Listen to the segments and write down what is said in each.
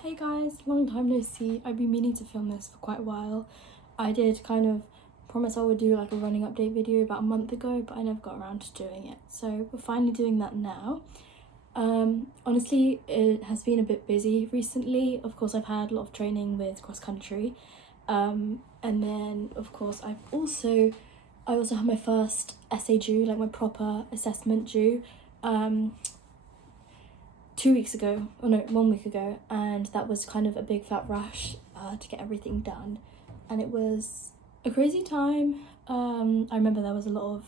Hey guys, long time no see. I've been meaning to film this for quite a while. I did kind of promise I would do like a running update video about a month ago, but I never got around to doing it. So we're finally doing that now. Honestly, it has been a bit busy recently. Of course, I've had a lot of training with cross country. And then of course I also have my first essay due, like my proper assessment due. 2 weeks ago, or no, 1 week ago, and that was kind of a big fat rush to get everything done, and it was a crazy time. I remember there was a lot of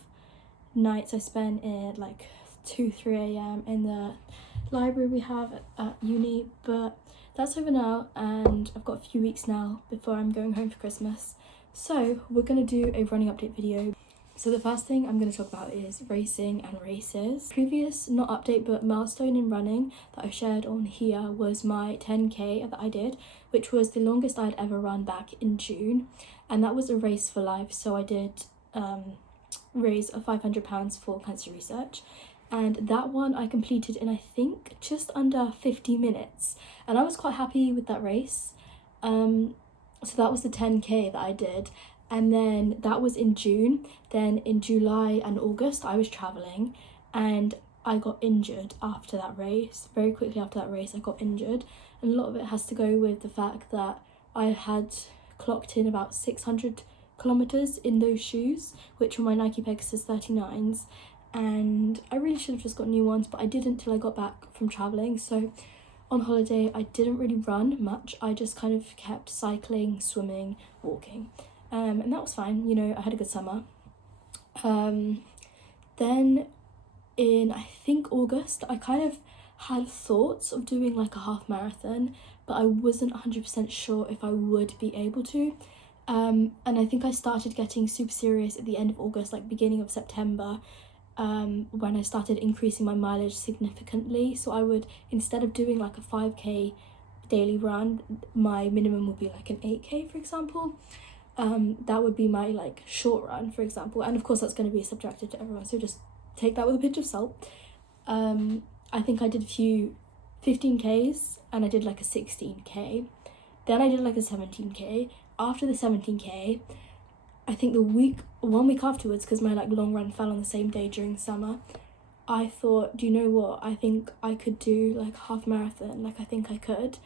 nights I spent at like 2-3 a.m. in the library we have at uni, but that's over now and I've got a few weeks now before I'm going home for Christmas. So we're gonna do a running update video. So the first thing I'm going to talk about is racing and races. Previous, not update, but milestone in running that I shared on here was my 10k that I did, which was the longest I'd ever run back in June. And that was a race for life. So I did raise £500 for cancer research. And that one I completed in, I think, just under 50 minutes. And I was quite happy with that race. So that was the 10k that I did. And then that was in June. Then in July and August I was traveling and I got injured after that race. Very quickly after that race I got injured, and a lot of it has to go with the fact that I had clocked in about 600 kilometers in those shoes, which were my Nike Pegasus 39s, and I really should have just got new ones, but I didn't till I got back from traveling. So on holiday I didn't really run much. I just kind of kept cycling, swimming, walking. And that was fine, you know, I had a good summer. Then in, I think, August, I kind of had thoughts of doing like a half marathon, but I wasn't 100% sure if I would be able to. And I think I started getting super serious at the end of August, like beginning of September, when I started increasing my mileage significantly. So I would, instead of doing like a 5k daily run, my minimum would be like an 8k, for example. That would be my like short run, for example, and of course that's going to be subjective to everyone, so just take that with a pinch of salt. I think I did a few 15ks and I did like a 16k, then I did like a 17k. After the 17k, I think 1 week afterwards, because my like long run fell on the same day during summer, I thought, do you know what, I think I could do like half marathon, like I think I could.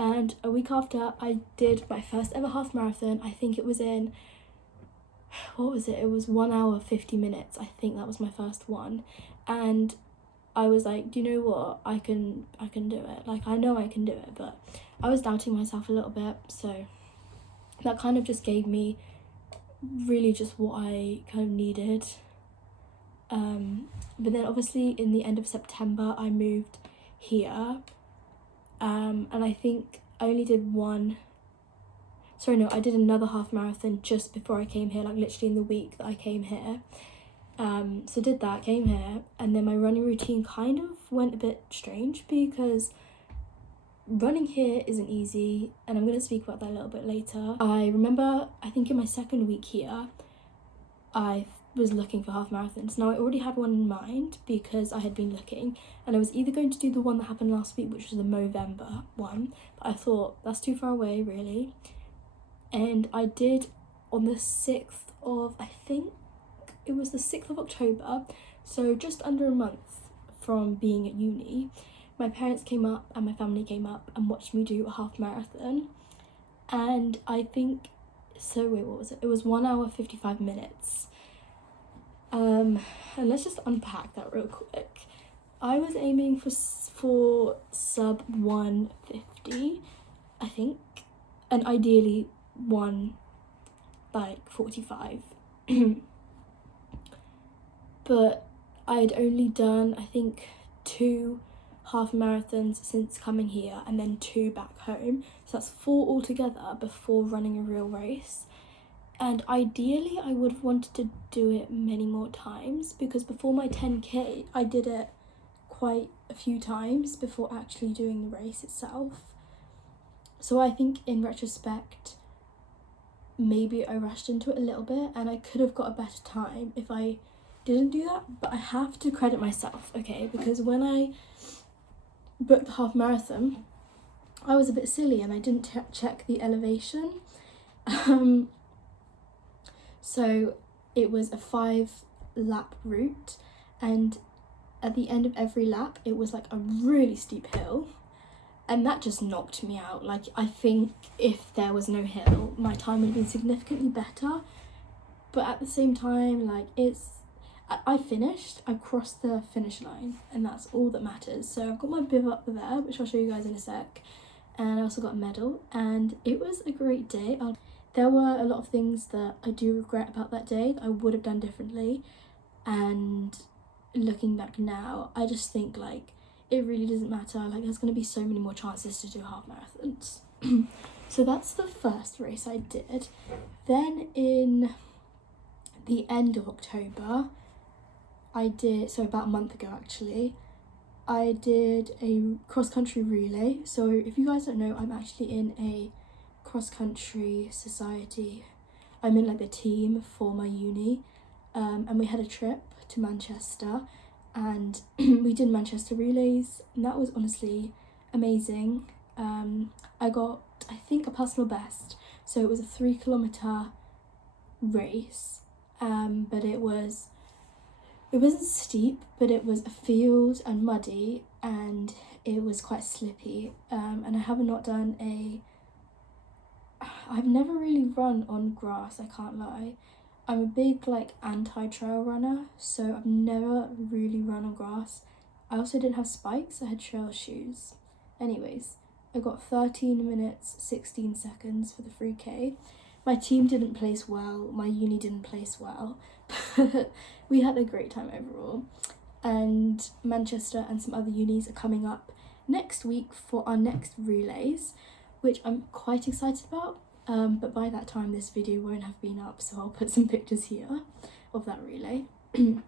And a week after, I did my first ever half marathon. I think it was in, what was it? It was 1 hour 50 minutes. I think that was my first one. And I was like, do you know what? I can do it. Like, I know I can do it, but I was doubting myself a little bit. So that kind of just gave me really just what I kind of needed. But then obviously in the end of September, I moved here. And I think I only did I did another half marathon just before I came here, like literally in the week that I came here. So did that, came here, and then my running routine kind of went a bit strange because running here isn't easy, and I'm going to speak about that a little bit later. I remember, I think in my second week here, I was looking for half marathons. Now I already had one in mind because I had been looking, and I was either going to do the one that happened last week, which was the Movember one, but I thought that's too far away really. And I did on the 6th of, I think it was the 6th of October, so just under a month from being at uni, my parents came up and my family came up and watched me do a half marathon. And I think, so wait, what was it? It was 1 hour 55 minutes. And let's just unpack that real quick. I was aiming for sub 150, I think, and ideally 1:45. But I had only done, I think, 2 half marathons since coming here, and then 2 back home, so that's 4 altogether before running a real race. And ideally I would have wanted to do it many more times, because before my 10k I did it quite a few times before actually doing the race itself. So I think in retrospect maybe I rushed into it a little bit, and I could have got a better time if I didn't do that. But I have to credit myself, okay, because when I booked the half marathon, I was a bit silly and I didn't check the elevation. Um, so it was a 5-lap route, and at the end of every lap it was like a really steep hill, and that just knocked me out. Like, I think if there was no hill, my time would have been significantly better, but at the same time, like, I finished, I crossed the finish line, and that's all that matters. So I've got my bib up there, which I'll show you guys in a sec, and I also got a medal, and it was a great day. There were a lot of things that I do regret about that day that I would have done differently, and looking back now, I just think, like, it really doesn't matter. Like, there's going to be so many more chances to do half marathons. So that's the first race I did. Then in the end of October, so about a month ago actually, I did a cross-country relay. So if you guys don't know, I'm actually in a cross-country society. I'm in like the team for my uni, and we had a trip to Manchester, and we did Manchester relays, and that was honestly amazing. I got, I think, a personal best. So it was a 3-kilometer race, but it wasn't steep, but it was a field and muddy, and it was quite slippy. And I have not done I've never really run on grass, I can't lie. I'm a big like anti-trail runner, so I've never really run on grass. I also didn't have spikes, I had trail shoes. Anyways, I got 13 minutes 16 seconds for the 3K. My team didn't place well, my uni didn't place well, but we had a great time overall. And Manchester and some other unis are coming up next week for our next relays, which I'm quite excited about. But by that time this video won't have been up, so I'll put some pictures here of that relay. So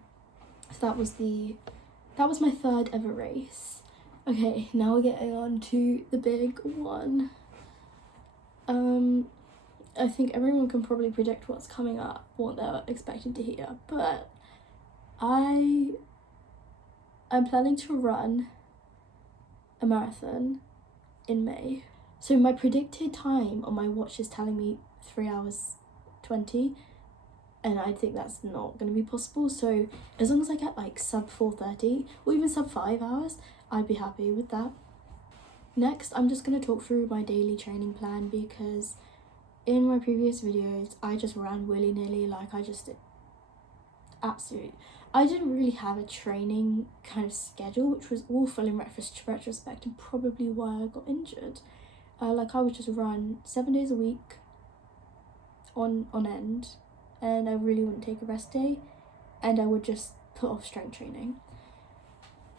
that was my 3rd ever race. Okay, now we're getting on to the big one. I think everyone can probably predict what's coming up, what they're expecting to hear, but I'm planning to run a marathon in May. So my predicted time on my watch is telling me 3 hours 20, and I think that's not going to be possible. So as long as I get like sub 4:30 or even sub 5 hours, I'd be happy with that. Next, I'm just going to talk through my daily training plan, because in my previous videos I just ran willy-nilly. Like, I didn't really have a training kind of schedule, which was awful in retrospect, and probably why I got injured. Like, I would just run 7 days a week on end, and I really wouldn't take a rest day, and I would just put off strength training.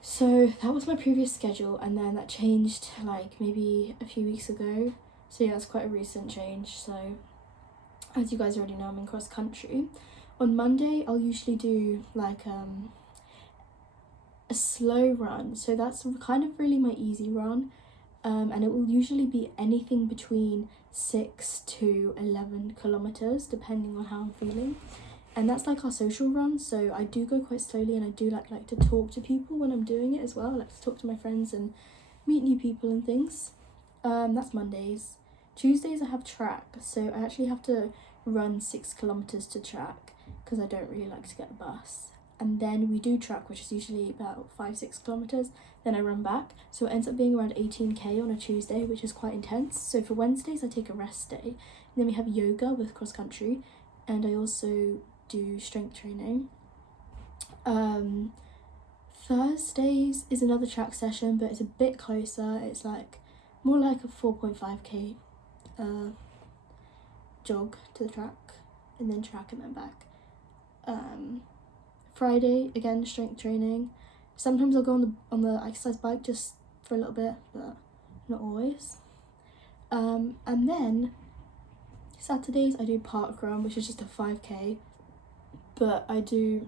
So that was my previous schedule, and then that changed like maybe a few weeks ago. So yeah, it's quite a recent change. So as you guys already know, I'm in cross country. On Monday I'll usually do like a slow run, so that's kind of really my easy run. And it will usually be anything between 6 to 11 kilometers depending on how I'm feeling, and that's like our social run. So I do go quite slowly, and I do like to talk to people when I'm doing it as well. I like to talk to my friends and meet new people and things. That's Mondays. Tuesdays I have track, so I actually have to run 6 kilometers to track because I don't really like to get the bus. And then we do track, which is usually about 5-6 kilometers. Then I run back, so it ends up being around 18k on a Tuesday, which is quite intense. So for Wednesdays I take a rest day, and then we have yoga with cross country, and I also do strength training. Thursdays is another track session, but it's a bit closer. It's like more like a 4.5k jog to the track, and then track and then back. Friday, again, strength training. Sometimes I'll go on the exercise bike just for a little bit, but not always. And then Saturdays I do park run, which is just a 5k, but I'm the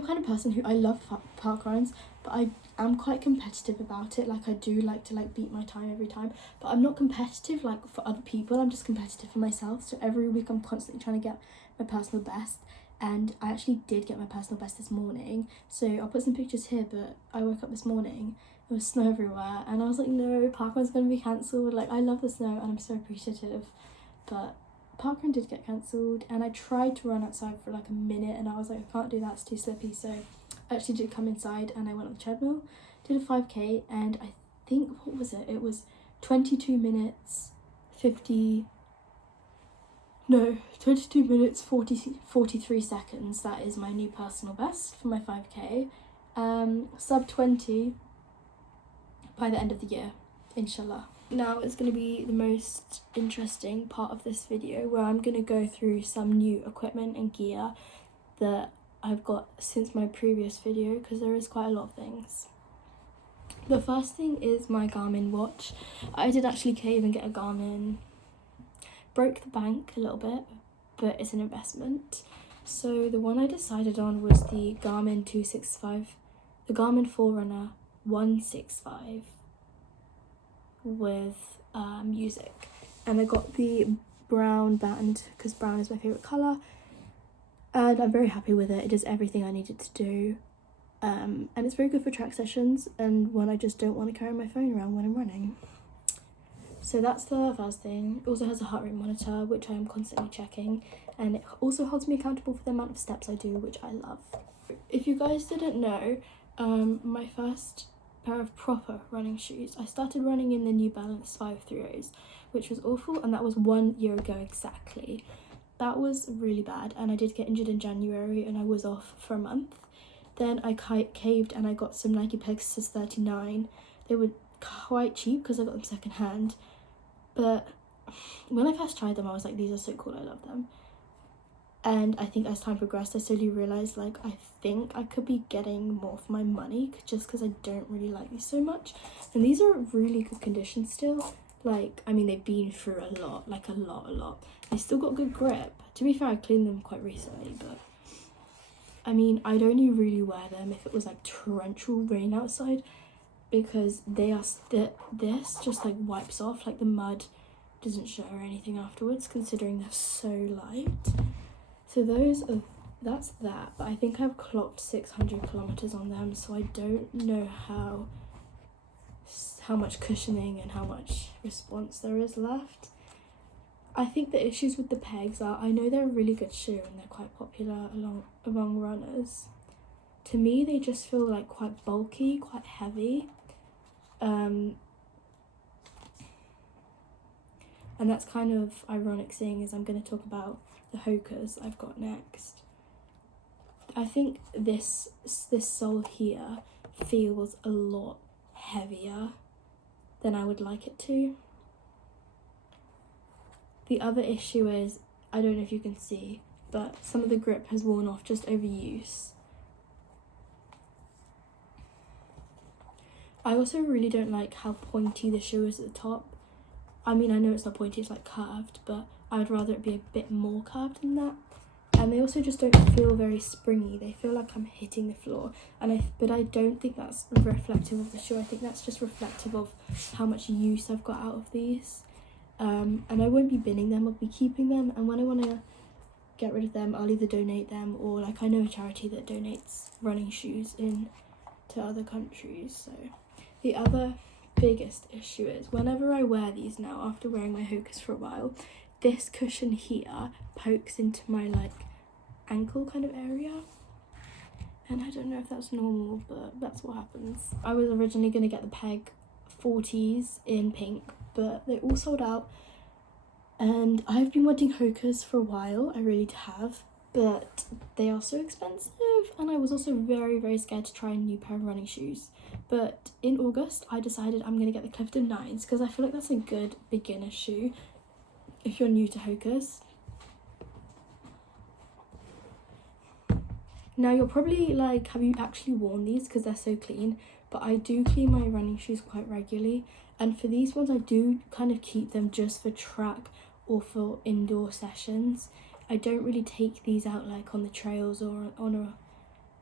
kind of person who, I love park runs, but I am quite competitive about it. Like, I do like to beat my time every time, but I'm not competitive like for other people. I'm just competitive for myself. So every week I'm constantly trying to get my personal best, and I actually did get my personal best this morning. So I'll put some pictures here, but I woke up this morning There was snow everywhere, and I was like, no, parkrun's gonna be cancelled. Like, I love the snow and I'm so appreciative, but parkrun did get cancelled. And I tried to run outside for like a minute, and I was like, I can't do that, it's too slippy. So I actually did come inside and I went on the treadmill, did a 5k, and I think, what was it? It was 22 minutes 43 seconds. That is my new personal best for my 5k. Sub 20 by the end of the year, inshallah. Now is going to be the most interesting part of this video, where I'm going to go through some new equipment and gear that I've got since my previous video, because there is quite a lot of things. The first thing is my Garmin watch. I did actually cave and get a Garmin. Broke the bank a little bit, but it's an investment. So the one I decided on was the Garmin 265, the Garmin Forerunner 165 with music. And I got the brown band because brown is my favourite colour, and I'm very happy with it. It does everything I needed to do. And it's very good for track sessions and when I just don't want to carry my phone around when I'm running. So that's the first thing. It also has a heart rate monitor, which I am constantly checking, and it also holds me accountable for the amount of steps I do, which I love. If you guys didn't know, my first pair of proper running shoes, I started running in the New Balance 530s, which was awful, and that was 1 year ago exactly. That was really bad, and I did get injured in January and I was off for a month. Then I caved and I got some Nike Pegasus 39. They were quite cheap because I got them second hand. But when I first tried them, I was like, these are so cool, I love them. And I think as time progressed, I slowly realised, like, I think I could be getting more for my money just because I don't really like these so much. And these are really good condition still. Like, I mean, they've been through a lot, like a lot. They still got good grip. To be fair, I cleaned them quite recently, but I mean, I'd only really wear them if it was like torrential rain outside, because they are this just like wipes off, like the mud doesn't show or anything afterwards, considering they're so light. So that's that. But I think I've clocked 600 kilometers on them, so I don't know how much cushioning and how much response there is left. I think the issues with the pegs are, I know they're a really good shoe and they're quite popular among runners. To me, they just feel like quite bulky, quite heavy. And that's kind of ironic, seeing as I'm going to talk about the Hokas I've got next. I think this sole here feels a lot heavier than I would like it to. The other issue is, I don't know if you can see, but some of the grip has worn off just over use. I also really don't like how pointy the shoe is at the top. I mean, I know it's not pointy, it's like curved, but I would rather it be a bit more curved than that. And they also just don't feel very springy. They feel like I'm hitting the floor. But I don't think that's reflective of the shoe. I think that's just reflective of how much use I've got out of these. And I won't be binning them, I'll be keeping them, and when I want to get rid of them, I'll either donate them, or like I know a charity that donates running shoes to other countries. So the other biggest issue is, whenever I wear these now, after wearing my Hokas for a while, this cushion here pokes into my like ankle kind of area, and I don't know if that's normal, but that's what happens. I was originally going to get the Peg 40s in pink, but they all sold out, and I've been wanting Hokas for a while, I really have, but they are so expensive, and I was also very, very scared to try a new pair of running shoes. But in August, I decided I'm going to get the Clifton 9s, because I feel like that's a good beginner shoe if you're new to Hokas. Now you're probably like, have you actually worn these, because they're so clean? But I do clean my running shoes quite regularly, and for these ones I do kind of keep them just for track or for indoor sessions. I don't really take these out like on the trails or on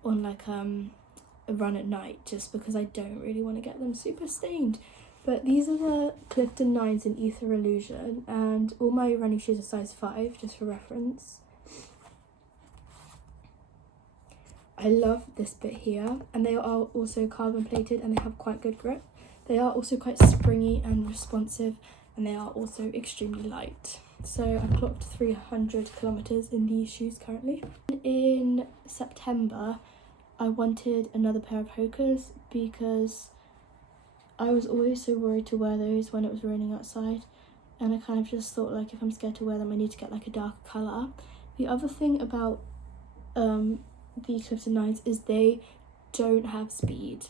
like a run at night, just because I don't really want to get them super stained. But these are the Clifton 9s in Ether Illusion, and all my running shoes are size 5, just for reference. I love this bit here, and they are also carbon plated and they have quite good grip. They are also quite springy and responsive, and they are also extremely light. So I've clocked 300 kilometers in these shoes currently. In September, I wanted another pair of Hokas because I was always so worried to wear those when it was raining outside, and I kind of just thought, like, if I'm scared to wear them, I need to get like a darker colour. The other thing about the Clifton 9s is they don't have speed.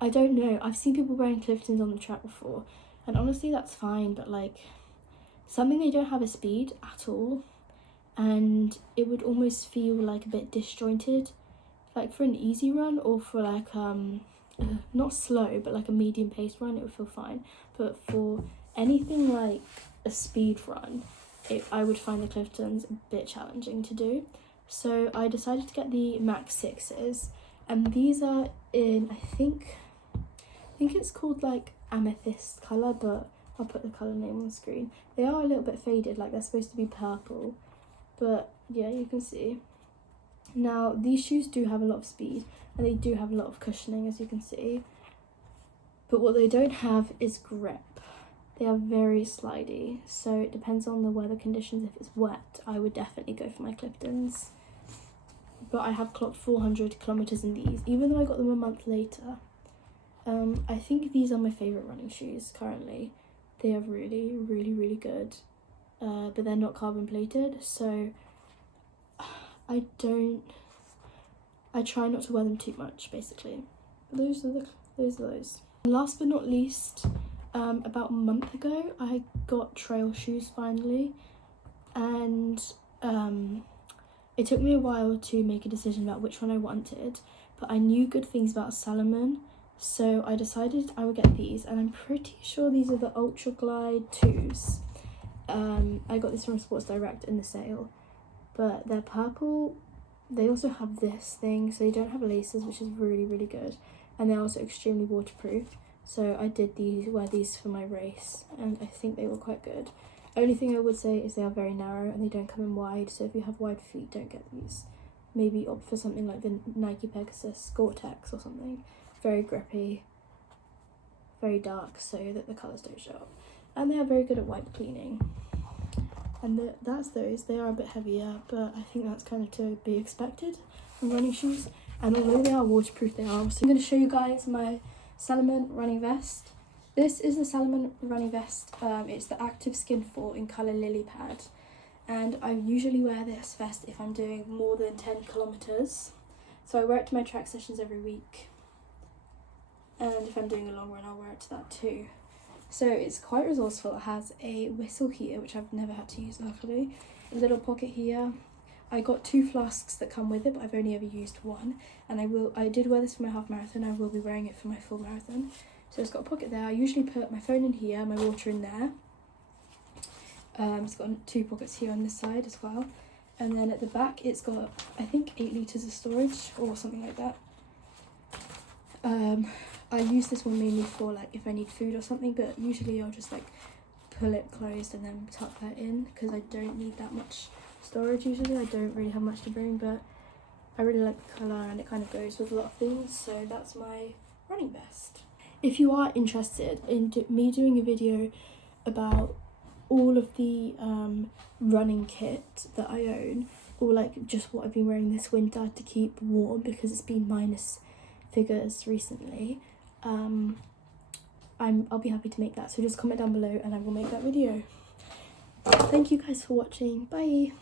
I don't know, I've seen people wearing Cliftons on the track before, and honestly that's fine, but like, something they don't have a speed at all, and it would almost feel like a bit disjointed, like for an easy run or for like not slow but like a medium paced run, it would feel fine, but for anything like a speed run, I would find the Cliftons a bit challenging to do. So I decided to get the Max 6s, and these are in, I think it's called like amethyst colour, but I'll put the colour name on the screen. They are a little bit faded, like they're supposed to be purple, but yeah, you can see. Now these shoes do have a lot of speed and they do have a lot of cushioning, as you can see, but what they don't have is grip. They are very slidey, so it depends on the weather conditions. If it's wet, I would definitely go for my Cliftons. But I have clocked 400 kilometers in these, even though I got them a month later. I think these are my favorite running shoes currently. They are really, really, really good, but they're not carbon plated, so I try not to wear them too much, basically. But those are those. Last but not least, about a month ago, I got trail shoes finally, and it took me a while to make a decision about which one I wanted, but I knew good things about Salomon, so I decided I would get these, and I'm pretty sure these are the Ultra Glide 2s. I got this from Sports Direct in the sale, but they're purple. They also have this thing, so you don't have laces, which is really, really good, and they're also extremely waterproof. So I did wear these for my race, and I think they were quite good. Only thing I would say is they are very narrow and they don't come in wide, so if you have wide feet, don't get these. Maybe opt for something like the Nike Pegasus Gore-Tex or something. Very grippy, very dark, so that the colours don't show up. And they are very good at wipe cleaning. And that's those. They are a bit heavier, but I think that's kind of to be expected from running shoes. And although they are waterproof, they are also... I'm going to show you guys my Salomon running vest. This is the Salomon running vest. It's the Active Skin 4 in colour Lily Pad. And I usually wear this vest if I'm doing more than 10 kilometres. So I wear it to my track sessions every week. And if I'm doing a long run, I'll wear it to that too. So it's quite resourceful. It has a whistle here, which I've never had to use luckily. A little pocket here. I got 2 flasks that come with it, but I've only ever used one. And I did wear this for my half marathon. I will be wearing it for my full marathon. So it's got a pocket there. I usually put my phone in here, my water in there. It's got 2 pockets here on this side as well. And then at the back, it's got, I think, 8 litres of storage or something like that. I use this one mainly for like if I need food or something, but usually I'll just like pull it closed and then tuck that in because I don't need that much storage usually. I don't really have much to bring, but I really like the colour and it kind of goes with a lot of things, so that's my running vest. If you are interested in me doing a video about all of the running kit that I own, or like just what I've been wearing this winter to keep warm because it's been minus figures recently, I'll be happy to make that, so just comment down below and I will make that video. Thank you guys for watching. Bye.